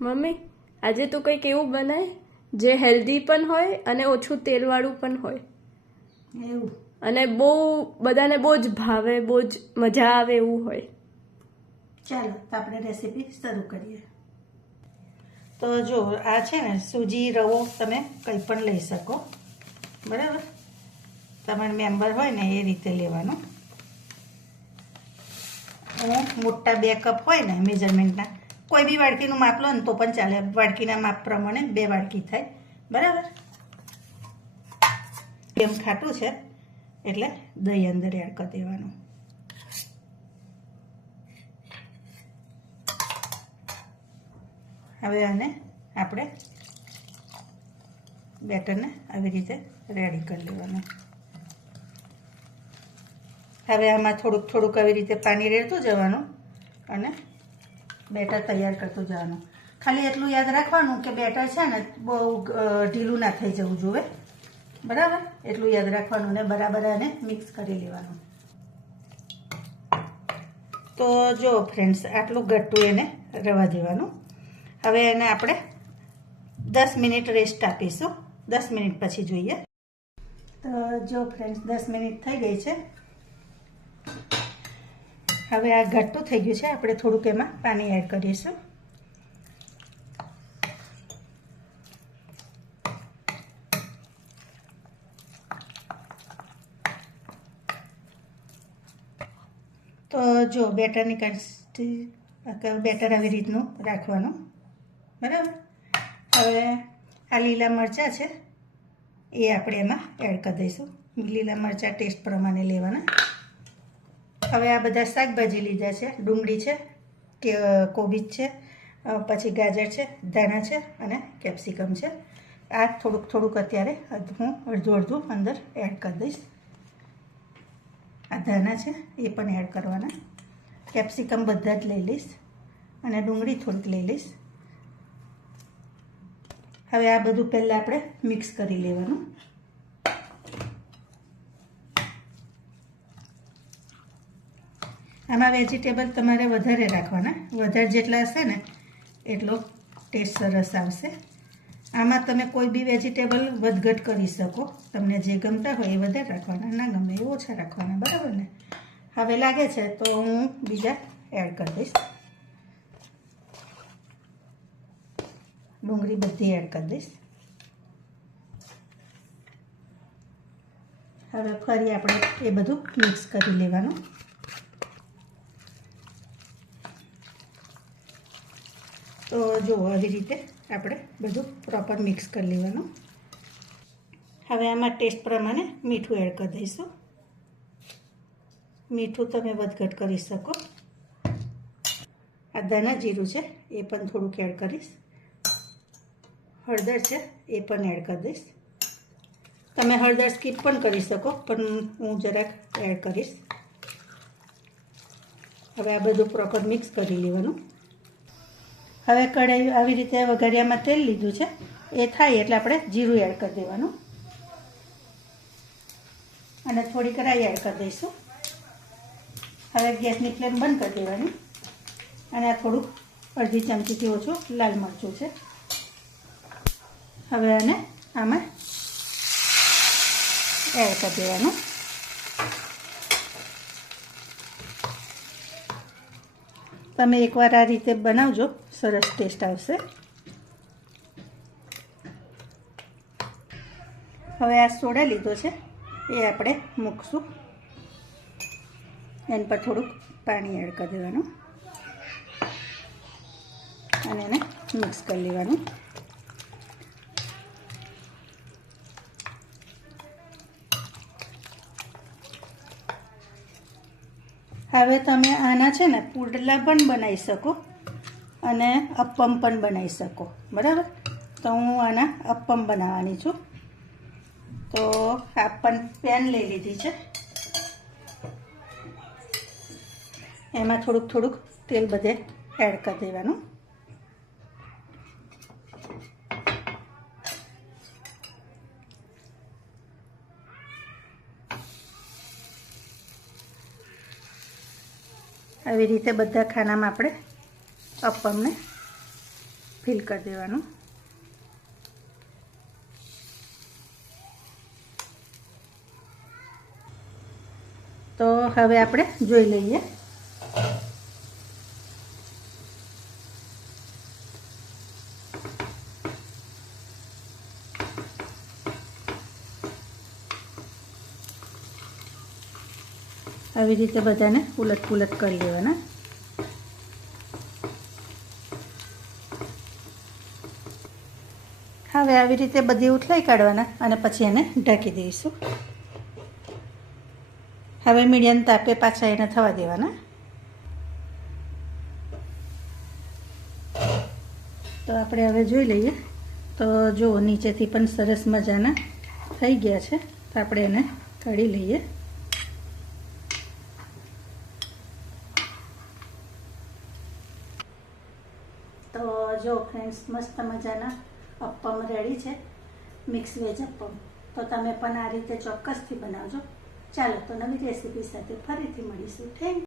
Mummy આજે તું કંઈક એવું બનાય જે હેલ્ધી પણ હોય અને ઓછું તેલવાળું પણ હોય એવું અને બધાને બહુ જ ભાવે, બહુ જ મજા આવે એવું હોય. ચાલો તો આપણે રેસીપી શરૂ કરીએ. તો જો આ છે ને સૂજી રવો તમે કંઈ પણ લઈ શકો, બરાબર. તમારા મેમ્બર હોય ને એ રીતે લેવાનું. હું મોટા 2 કપ હોય ને મેજરમેન્ટના, કોઈ બી વાડકીનું માપ લો ને તો પણ ચાલે. વાડકીના માપ પ્રમાણે 2 વાડકી થાય, બરાબર. એમ ખાટું છે એટલે દહીં અંદર એડ કરી દેવાનું. હવે આને આપણે બેટરને આવી રીતે રેડી કરી લેવાનું. હવે આમાં થોડુંક થોડુંક આવી રીતે પાણી રેડતું જવાનું અને બેટર તૈયાર કરતું જવાનું. ખાલી એટલું યાદ રાખવાનું કે બેટર છે ને બહુ ઢીલું ના થઈ જવું જોઈએ, બરાબર. એટલું યાદ રાખવાનું ને બરાબર આને મિક્સ કરી લેવાનું. તો જો ફ્રેન્ડ્સ, આટલું ઘટ્ટું એને રવા દેવાનું. હવે એને આપણે 10 મિનિટ રેસ્ટ આપીશું. 10 મિનિટ પછી જોઈએ. તો જો ફ્રેન્ડ્સ, 10 મિનિટ થઈ ગઈ છે. હવે આ ઘટ્ટું થઈ ગયું છે. આપણે થોડુંક એમાં પાણી એડ કરીશું. તો જો બેટરની બેટર આવી રીતનું રાખવાનું, બરાબર. હવે આ લીલા મરચાં છે એ આપણે એમાં એડ કરી દઈશું. લીલા મરચાં ટેસ્ટ પ્રમાણે લેવાના. હવે આ બધા શાકભાજી લીધા છે. ડુંગળી છે, કે કોબીજ છે, પછી ગાજર છે, ધાણા છે અને કેપ્સિકમ છે. આ થોડુંક થોડુંક અત્યારે હું અડધું અડધું અંદર એડ કરી દઈશ. આ ધાણા છે એ પણ એડ કરવાના. કેપ્સિકમ બધા જ લઈ લઈશ અને ડુંગળી થોડીક લઈ લઈશ. હવે આ બધું પહેલાં આપણે મિક્સ કરી લેવાનું. આમાં વેજીટેબલ તમારે વધારે રાખવાના. વધારે જેટલા હશે ને એટલો ટેસ્ટ સરસ આવશે. આમાં તમે કોઈ બી વેજીટેબલ વધઘટ કરી શકો. તમને જે ગમતા હોય એ વધારે રાખવાના, ના ગમે એ ઓછા રાખવાના, બરાબર ને. હવે લાગે છે તો હું બીજા એડ કરી દઈશ. ડુંગળી બધી એડ કરી દઈશ. હવે ફરી આપણે એ બધું મિક્સ કરી લેવાનું. તો જો આવી રીતે આપણે બધું પ્રોપર મિક્સ કરી લેવાનું. હવે આમાં ટેસ્ટ પ્રમાણે મીઠું એડ કરી દઈશું. મીઠું તમે વધઘટ કરી શકો. આ ધાણા જીરું છે એ પણ થોડુંક એડ કરીશ. હળદર છે એ પણ એડ કરી દઈશ. તમે હળદર સ્કીપ પણ કરી શકો, પણ હું જરાક એડ કરીશ. હવે આ બધું પ્રોપર મિક્સ કરી લેવાનું. હવે કઢાઈ આવી રીતે વઘારિયામાં તેલ લીધું છે. એ થાય એટલે આપણે જીરું એડ કરી દેવાનું અને થોડીક રાઈ એડ કરી દઈશું. હવે ગેસની ફ્લેમ બંધ કરી દેવાની અને આ થોડુંક અડધી ચમચીથી ઓછું લાલ મરચું છે. હવે આને આમાં એડ કરી દેવાનું. તમે એકવાર આ રીતે બનાવજો, સરસ ટેસ્ટ આવશે. હવે આ સોડા લીધો છે એ આપણે મૂકશું. એના પર થોડુંક પાણી એડ કરી દેવાનું અને એને મિક્સ કરી લેવાનું. હવે તમે આના છે ને પુડલા પણ બનાવી શકો અને અપ્પમ પણ બનાવી શકો, બરાબર. તો હું આના અપ્પમ બનાવવાની છું. તો આ પણ પેન લઈ લીધી છે. એમાં થોડુંક થોડુંક તેલ બધે એડ કરી દેવાનું. આવી રીતે બધા ખાનામાં આપણે અપ્પમને ફિલ કરી દેવાનું. તો હવે આપણે જોઈ લઈએ. આવી રીતે બધાને ઉલટ પુલટ કરી લેવાના. હવે આવી રીતે બધી ઉથલાઈ કાઢવાના અને પછી એને ઢાંકી દઈશું. હવે મીડિયમ તાપે પાછા એને થવા દેવાના. તો આપણે હવે જોઈ લઈએ. તો જો નીચેથી પણ સરસ મજાના થઈ ગયા છે. તો આપણે એને કાઢી લઈએ. તો જો ફ્રેન્ડ્સ, મસ્ત મજાના અપ્પમ રેડી છે, મિક્સ વેજ અપ્પમ. તો તમે પણ આ રીતે ચોક્કસથી બનાવજો. ચાલો, તો નવી રેસીપી સાથે ફરીથી મળીશું. Thank you.